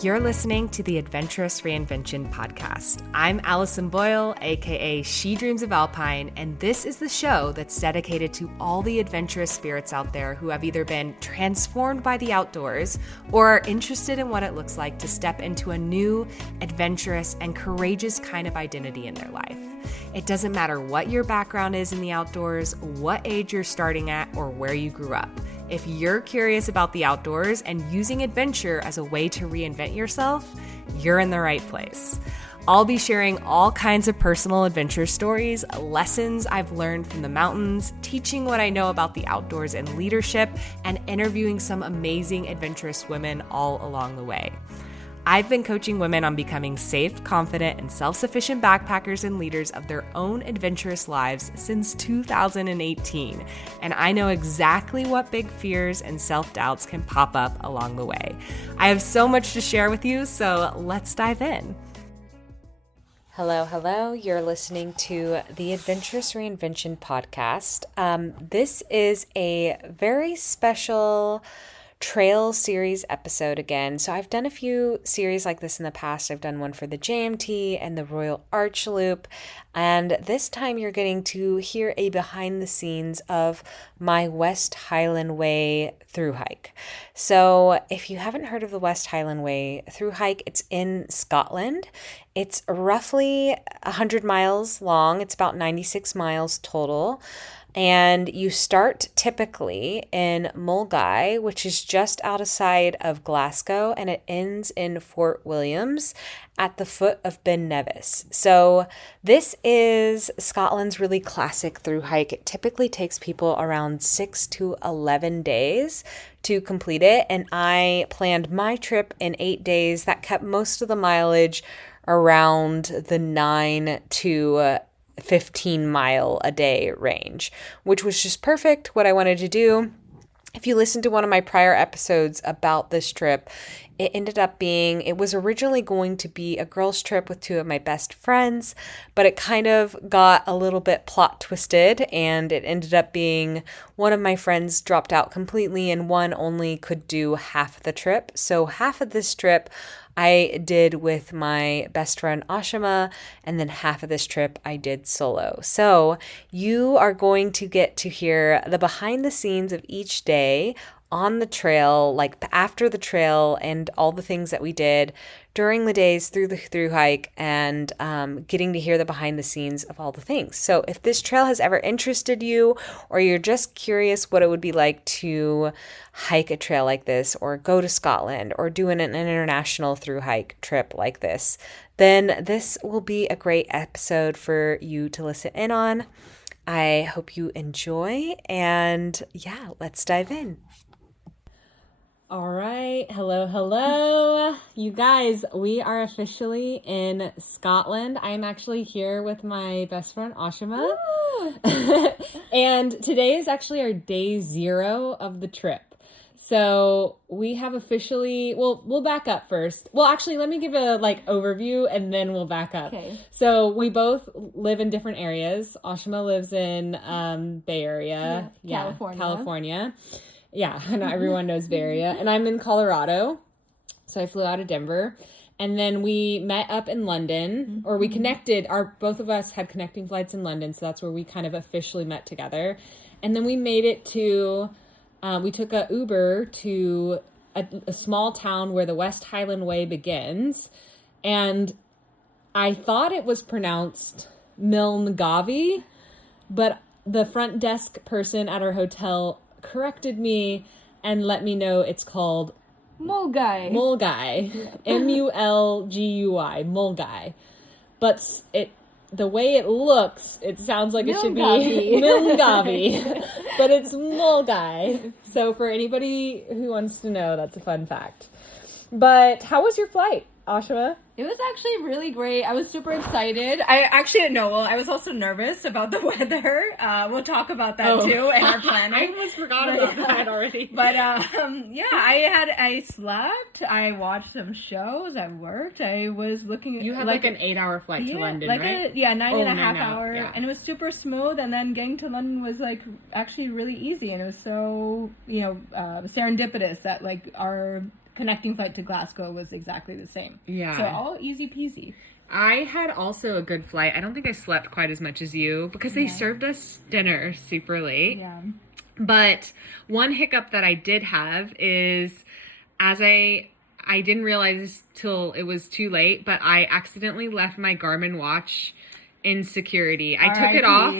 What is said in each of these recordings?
You're listening to the Adventurous Reinvention podcast. I'm Allison Boyle, aka She Dreams of Alpine, and this is the show that's dedicated to all the adventurous spirits out there who have either been transformed by the outdoors or are interested in what it looks like to step into a new, adventurous, and courageous kind of identity in their life. It doesn't matter what your background is in the outdoors, what age you're starting at, or where you grew up. If you're curious about the outdoors and using adventure as a way to reinvent yourself, you're in the right place. I'll be sharing all kinds of personal adventure stories, lessons I've learned from the mountains, teaching what I know about the outdoors and leadership, and interviewing some amazing adventurous women all along the way. I've been coaching women on becoming safe, confident, and self-sufficient backpackers and leaders of their own adventurous lives since 2018, and I know exactly what big fears and self-doubts can pop up along the way. I have so much to share with you, so let's dive in. Hello. You're listening to the Adventurous Reinvention podcast. This is a very special trail series episode again. So I've done a few series like this in the past. I've done one for the JMT and the Royal Arch Loop. And this time you're getting to hear a behind the scenes of my West Highland Way through hike. So if you haven't heard of the West Highland Way through hike, it's in Scotland. It's roughly 100 miles long. It's about 96 miles total. And you start typically in Milngavie, which is just outside of Glasgow, and it ends in Fort Williams at the foot of Ben Nevis. So this is Scotland's really classic through hike. It typically takes people around 6 to 11 days to complete it. And I planned my trip in 8 days. That kept most of the mileage around the 9 to 15 mile a day range, which was just perfect, what I wanted to do. If you listen to one of my prior episodes about this trip, it was originally going to be a girls' trip with two of my best friends, but it kind of got a little bit plot twisted, and it ended up being one of my friends dropped out completely and one only could do half the trip. So half of this trip I did with my best friend Ashima, and then half of this trip I did solo. So you are going to get to hear the behind the scenes of each day on the trail, like after the trail, and all the things that we did during the days through the through hike, and getting to hear the behind the scenes of all the things. So if this trail has ever interested you, or you're just curious what it would be like to hike a trail like this, or go to Scotland, or do an international through hike trip like this, then this will be a great episode for you to listen in on. I hope you enjoy, and yeah, let's dive in. All right. Hello. You guys, we are officially in Scotland. I am actually here with my best friend, Ashima. And today is actually our day 0 of the trip. So we have officially, we'll back up first. Well, actually, let me give a overview and then we'll back up. Okay. So we both live in different areas. Ashima lives in Bay Area. California. Yeah, I know everyone knows Bay Area. And I'm in Colorado. So I flew out of Denver. And then we met up in London, or we connected. Both of us had connecting flights in London. So that's where we kind of officially met together. And then we made it to, we took a Uber to a small town where the West Highland Way begins. And I thought it was pronounced Milngavie, but the front desk person at our hotel corrected me and let me know it's called Milngavie. Mulgui. Milngavie. But the way it looks, it sounds like it should be Milngavie. But it's Milngavie. So for anybody who wants to know, that's a fun fact. But how was your flight, Ashima? It was actually really great. I was super excited. I actually didn't know. Well, I was also nervous about the weather. We'll talk about that too in our planning. I almost forgot about that already. But I slept. I watched some shows. I worked. I was looking at... You had an 8-hour flight to London, right? 9.5 hour. Yeah. And it was super smooth. And then getting to London was actually really easy. And it was so, serendipitous that our connecting flight to Glasgow was exactly the same. Yeah. So all easy peasy. I had also a good flight. I don't think I slept quite as much as you because they served us dinner super late. Yeah. But one hiccup that I did have is as I didn't realize till it was too late, but I accidentally left my Garmin watch in security. I took it off.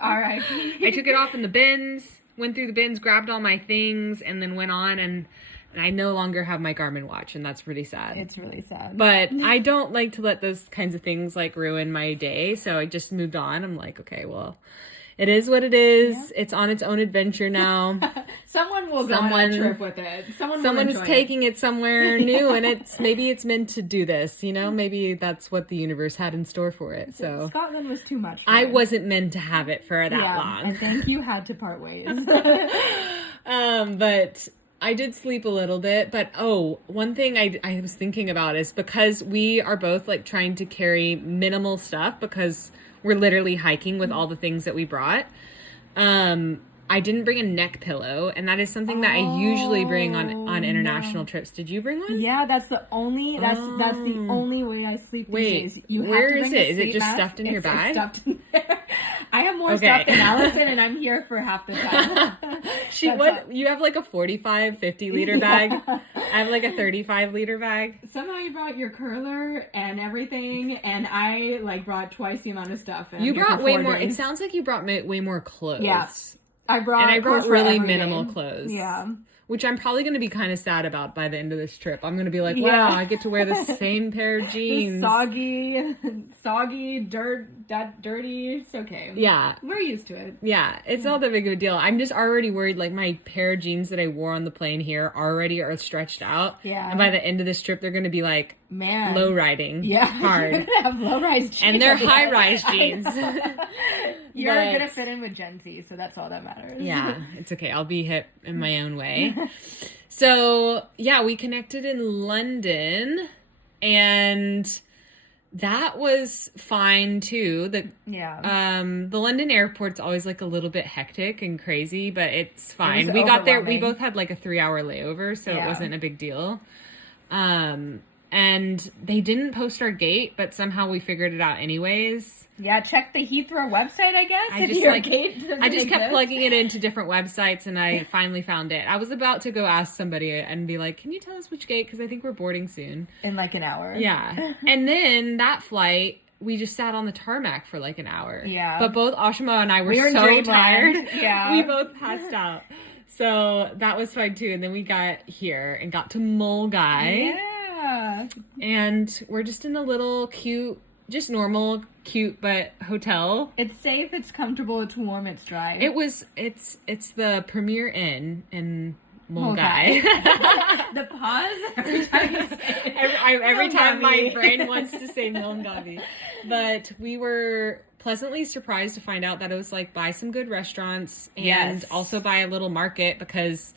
R.I.P. I took it off in the bins, went through the bins, grabbed all my things, and then went on, and I no longer have my Garmin watch, and that's really sad. It's really sad. But I don't like to let those kinds of things like ruin my day, so I just moved on. I'm like, okay, well, it is what it is. Yeah. It's on its own adventure now. Someone will go on a trip with it. Someone is taking it somewhere new, and maybe it's meant to do this. You know, maybe that's what the universe had in store for it. So Scotland was too much. I wasn't meant to have it for that long. I think you had to part ways. But I did sleep a little bit. But one thing I was thinking about is because we are both like trying to carry minimal stuff because we're literally hiking with all the things that we brought. I didn't bring a neck pillow, and that is something that I usually bring on international trips. Did you bring one? Yeah, that's the only way I sleep these days. You have where to is bring it? Is it just stuffed in your bag? Stuffed in there. I have more stuff than Allison, and I'm here for half the time. You have like a 45, 50 liter bag. I have like a 35 liter bag. Somehow you brought your curler and everything, and I like brought twice the amount of stuff. You brought way more. It sounds like you brought way more clothes. Yeah. I brought really minimal clothes. Yeah. Which I'm probably going to be kind of sad about by the end of this trip. I'm going to be like, wow, I get to wear the same pair of jeans. Soggy, dirty. It's okay. Yeah. We're used to it. Yeah. It's not that big of a deal. I'm just already worried, like, my pair of jeans that I wore on the plane here already are stretched out. Yeah. And by the end of this trip, they're going to be, like, low riding. Yeah. Hard. You're going to have low-rise jeans. And they're high-rise jeans. You're going to fit in with Gen Z, so that's all that matters. Yeah. It's okay. I'll be hip in my own way. So, yeah, we connected in London, and that was fine, too. The London airport's always, like, a little bit hectic and crazy, but it's fine. We got there. We both had, like, a 3-hour layover, so it wasn't a big deal. And they didn't post our gate, but somehow we figured it out anyways. Yeah, check the Heathrow website, I guess. I just kept plugging it into different websites, and I finally found it. I was about to go ask somebody and be like, can you tell us which gate? Because I think we're boarding soon. In like an hour. Yeah. And then that flight, we just sat on the tarmac for like an hour. Yeah. But both Ashima and I were so tired. Yeah. We both passed out. So that was fine too. And then we got here and got to Milngavie. Yeah. And we're just in a little cute, just normal, cute, but hotel. It's safe, it's comfortable, it's warm, it's dry. It's the Premier Inn in Milngavie. The pause every time you say it. Every time my brain wants to say Milngavie. But we were pleasantly surprised to find out that it was like by some good restaurants and also by a little market, because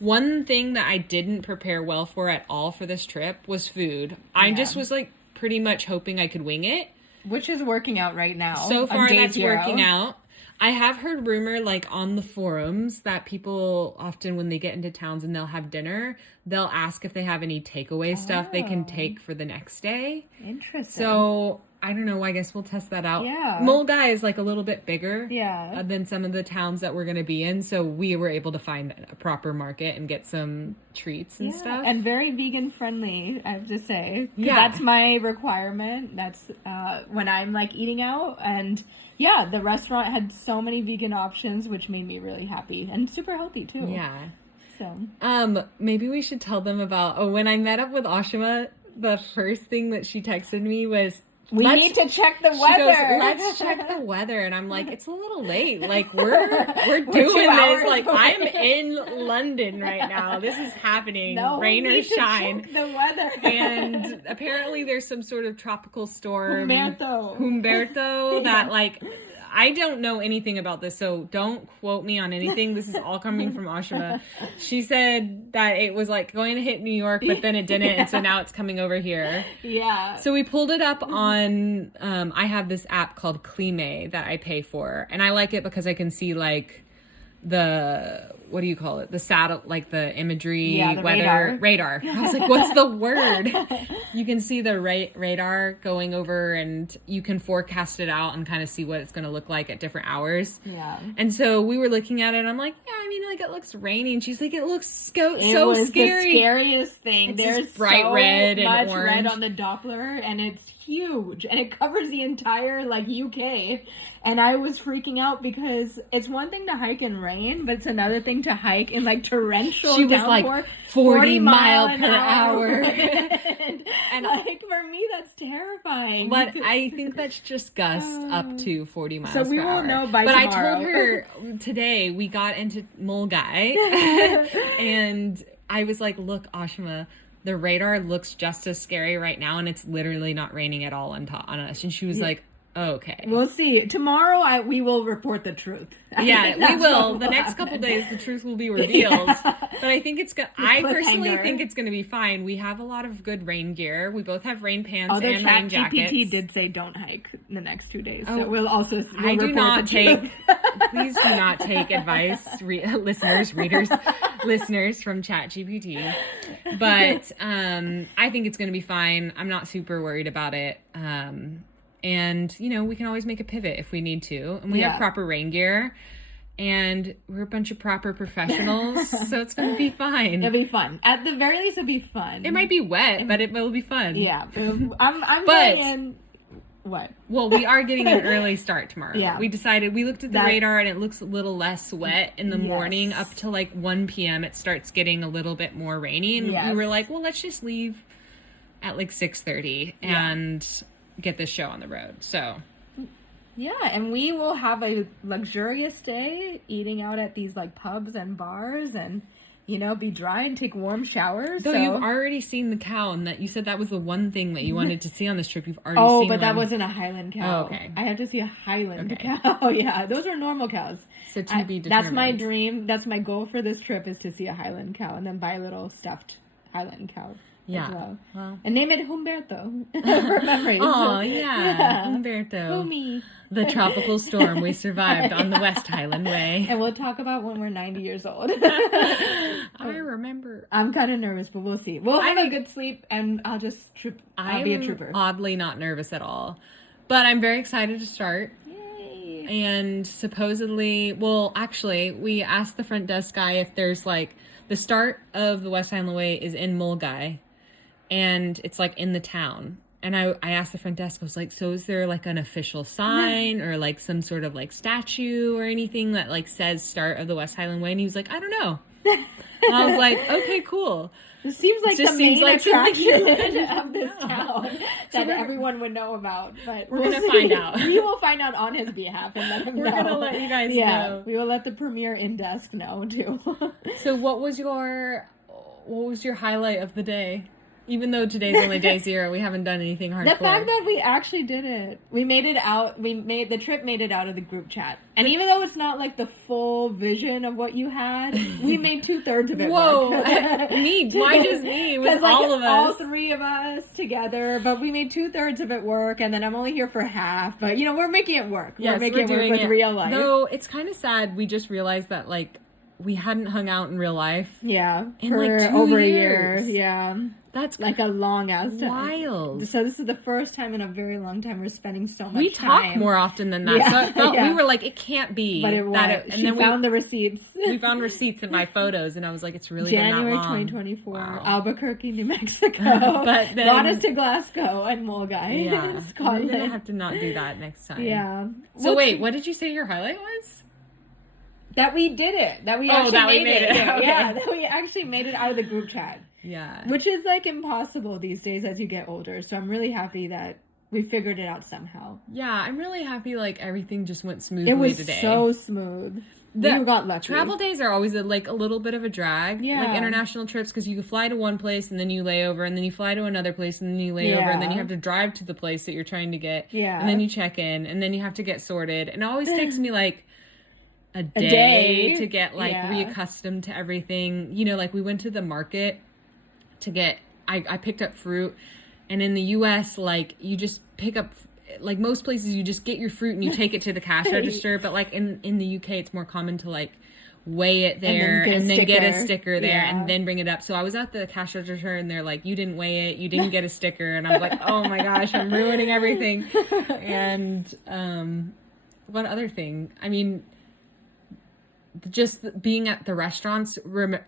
one thing that I didn't prepare well for at all for this trip was food. I just was like pretty much hoping I could wing it. Which is working out right now. So far that's working out. I have heard rumor like on the forums that people often when they get into towns and they'll have dinner, they'll ask if they have any takeaway stuff they can take for the next day. Interesting. So I don't know. I guess we'll test that out. Yeah. Milngavie is like a little bit bigger than some of the towns that we're going to be in. So we were able to find a proper market and get some treats and stuff. And very vegan friendly, I have to say. Yeah. That's my requirement. That's when I'm like eating out. And yeah, the restaurant had so many vegan options, which made me really happy and super healthy too. Yeah. So maybe we should tell them about, when I met up with Ashima, the first thing that she texted me was, we need to check the weather. She goes, let's check the weather. And I'm like, it's a little late. Like, we're doing this. Like, I'm in London right now. This is happening. No, rain or shine. Check the weather. And apparently there's some sort of tropical storm. Humberto. That, like, I don't know anything about this, so don't quote me on anything. This is all coming from Ashima. She said that it was like going to hit New York, but then it didn't, and so now it's coming over here. Yeah. So we pulled it up on, I have this app called Klime that I pay for, and I like it because I can see like what do you call it? The satellite, like the imagery, the weather radar. I was like, what's the word? You can see the radar going over, and you can forecast it out and kind of see what it's going to look like at different hours. Yeah. And so we were looking at it, and I'm like, yeah, I mean, like, it looks rainy. And she's like, it looks so was scary. The scariest thing. It's There's just bright red and much orange. red on the Doppler, and it's huge, and it covers the entire like UK. And I was freaking out because it's one thing to hike in rain, but it's another thing to hike in like torrential she was downpour, like 40 mile per hour. hour. and like for me, that's terrifying. But I think that's just gusts up to 40 miles per hour. So we will know by tomorrow. tomorrow. I told her today we got into Milngavie and I was like, look, Ashima, the radar looks just as scary right now, and it's literally not raining at all on us. And she was like, oh, okay. We'll see. Tomorrow we will report the truth. Yeah, we will. The next couple days, the truth will be revealed. Yeah. But I think I personally think it's going to be fine. We have a lot of good rain gear. We both have rain pants and rain jackets. GPT did say don't hike the next 2 days. So we'll also I do not take, please do not take advice, listeners from ChatGPT. But I think it's going to be fine. I'm not super worried about it. And, you know, we can always make a pivot if we need to. And we have proper rain gear. And we're a bunch of proper professionals. So it's going to be fine. It'll be fun. At the very least, it'll be fun. It might be wet, but it will be fun. Yeah. I'm going in... What? Well, we are getting an early start tomorrow. Yeah. We looked at the radar, and it looks a little less wet in the morning. Up to like 1 p.m. it starts getting a little bit more rainy. And we were like, well, let's just leave at like 6:30 and get this show on the road. So yeah, and we will have a luxurious day eating out at these like pubs and bars, and you know, be dry and take warm showers. Though you've already seen the cow, and that you said that was the one thing that you wanted to see on this trip. You've already seen one. Oh, but that wasn't a Highland cow. Oh, okay. I had to see a Highland cow. Yeah, those are normal cows. So to be determined. That's my dream. That's my goal for this trip, is to see a Highland cow and then buy a little stuffed Highland cow. Yeah. Well. And name it Humberto for memories. Oh, yeah. Humberto. Humi. The tropical storm we survived on the West Highland Way. And we'll talk about when we're 90 years old. I remember. I'm kind of nervous, but we'll see. We'll have a good sleep, and I'll just trip. I'll be a trooper. Oddly not nervous at all. But I'm very excited to start. Yay. And supposedly, well, actually, we asked the front desk guy if there's like, the start of the West Highland Way is in Milngavie. And it's like in the town. And I asked the front desk, I was like, so is there like an official sign or like some sort of like statue or anything that like says start of the West Highland Way? And he was like, I don't know. And I was like, okay, cool. It seems like the main attraction of this town that everyone would know about. But we're going to find out. We will find out on his behalf and let him know. We're going to let you guys know. We will let the premier in-desk know too. So what was your highlight of the day? Even though today's only day 0, we haven't done anything hardcore. The fact that we actually did it. We made it out. The trip made it out of the group chat. And even though it's not like the full vision of what you had, we made 2/3 of it Whoa. work. Me. Why just me? It was like, all of us. All 3 of us together. But we made 2/3 of it work. And then I'm only here for half. But, you know, we're making it work. Yes, we're making it work with real life. Though it's kind of sad. We just realized that, like, we hadn't hung out in real life. Yeah. For like 2 over years. a year. Yeah. That's like a long ass time. Wild. So this is the first time in a very long time we're spending so much time. We talk more often than that. So it felt, we were like, it can't be. But it was. And then we found the receipts. We found receipts in my photos, and I was like, it's really January been that long. 2024, wow. Albuquerque, New Mexico. But then, brought us to Glasgow and Milngavie, Scotland. We're gonna have to not do that next time. Yeah. So wait, what did you say your highlight was? That we did it. That we actually made it. Okay. Yeah, that we actually made it out of the group chat. Yeah. Which is like impossible these days as you get older. So I'm really happy that we figured it out somehow. Yeah, I'm really happy like everything just went smoothly today. It was so smooth. We got lucky. Travel days are always a little bit of a drag. Yeah. Like international trips, because you fly to one place and then you lay over, and then you fly to another place and then you lay over, and then you have to drive to the place that you're trying to get. Yeah. And then you check in, and then you have to get sorted. And it always takes me like a day to get like reaccustomed to everything. You know, like we went to the market to get, I picked up fruit, and in the US, like you just pick up, like most places you just get your fruit and you take it to the cash register, but like in the UK it's more common to like weigh it there, and then get a sticker there, yeah. and then bring it up. So I was at the cash register, and they're like, you didn't weigh it, you didn't get a sticker. And I was like, oh my gosh, I'm ruining everything. And one other thing, I mean, just being at the restaurants,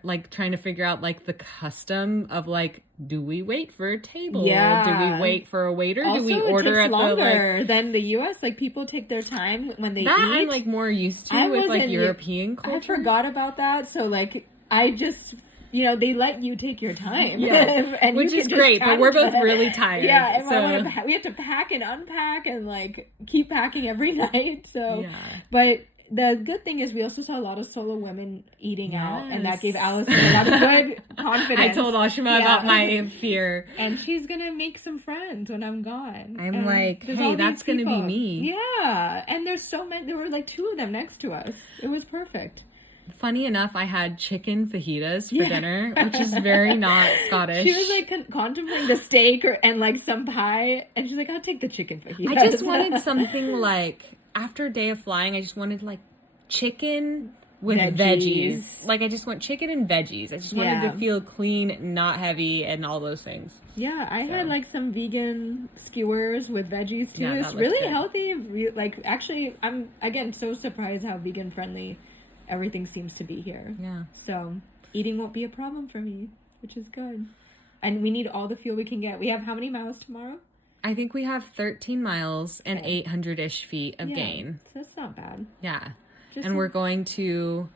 like trying to figure out like the custom of like, do we wait for a table? Yeah. Do we wait for a waiter? Also, do we order at longer the than the U.S. Like people take their time when they that eat. I'm like more used to with like European culture. I forgot about that. So like I just, they let you take your time. Yeah. and which is great, but we're both really tired. Yeah, and so we have to pack and unpack and like keep packing every night. So, yeah. But the good thing is we also saw a lot of solo women eating out, and that gave Allison a lot of good confidence. I told Ashima about my fear. And she's going to make some friends when I'm gone. I'm like, hey, that's going to be me. Yeah. And there's so many. There were like 2 of them next to us. It was perfect. Funny enough, I had chicken fajitas for dinner, which is very not Scottish. She was like contemplating the steak and like some pie, and she's like, I'll take the chicken fajitas. I just wanted something like, after a day of flying, I just wanted like chicken with veggies. Like I just want chicken and veggies. I just wanted to feel clean, not heavy, and all those things. Yeah, I had like some vegan skewers with veggies too. It's really good. Healthy. Like actually, I'm again so surprised how vegan friendly everything seems to be here. Yeah. So eating won't be a problem for me, which is good. And we need all the fuel we can get. We have how many miles tomorrow? I think we have 13 miles and 800-ish feet of gain. So that's not bad. Yeah. And we're going to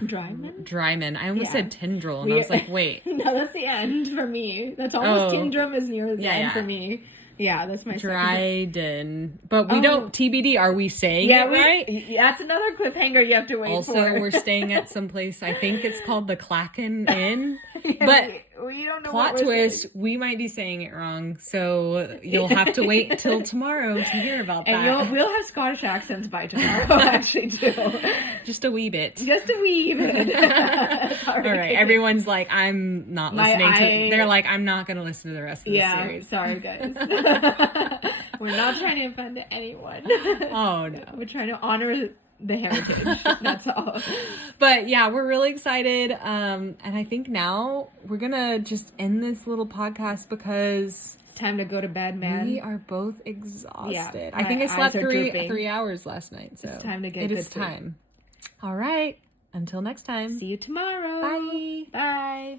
Dryman. I almost said Tyndrell, and I was like, wait. No, that's the end for me. That's almost Tyndrum is near the end for me. Yeah, that's my Dryden. But we don't, TBD, are we saying it right? That's another cliffhanger you have to wait for. Also, we're staying at some place, I think it's called the Clacken Inn. But we don't know plot twist, we might be saying it wrong. So you'll have to wait till tomorrow to hear about that. And we'll have Scottish accents by tomorrow, actually, too. Just a wee bit. Just a wee bit. All right. Everyone's like, I'm not listening to it. They're like, I'm not going to listen to the rest of the series. Sorry, guys. We're not trying to offend anyone. Oh, no. We're trying to honor the heritage. That's all. But yeah, we're really excited. And I think now we're going to just end this little podcast because it's time to go to bed, man. We are both exhausted. Yeah, I think I slept 3 hours last night. So it's time to get it is time. All right. Until next time. See you tomorrow. Bye. Bye.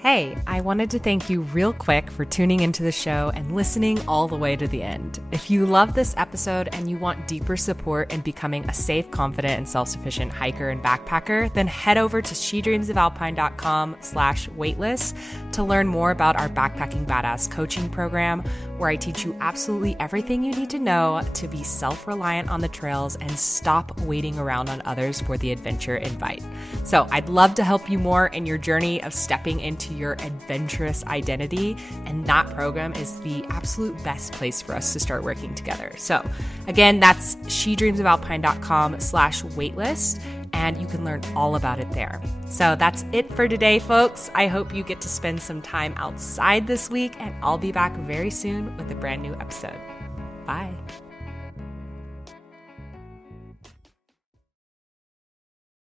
Hey, I wanted to thank you real quick for tuning into the show and listening all the way to the end. If you love this episode and you want deeper support in becoming a safe, confident, and self-sufficient hiker and backpacker, then head over to shedreamsofalpine.com/waitlist to learn more about our Backpacking Badass coaching program, where I teach you absolutely everything you need to know to be self-reliant on the trails and stop waiting around on others for the adventure invite. So I'd love to help you more in your journey of stepping into your adventurous identity, and that program is the absolute best place for us to start working together. So again, that's shedreamsofalpine.com/waitlist, and you can learn all about it there. So that's it for today, folks. I hope you get to spend some time outside this week, and I'll be back very soon with a brand new episode. Bye.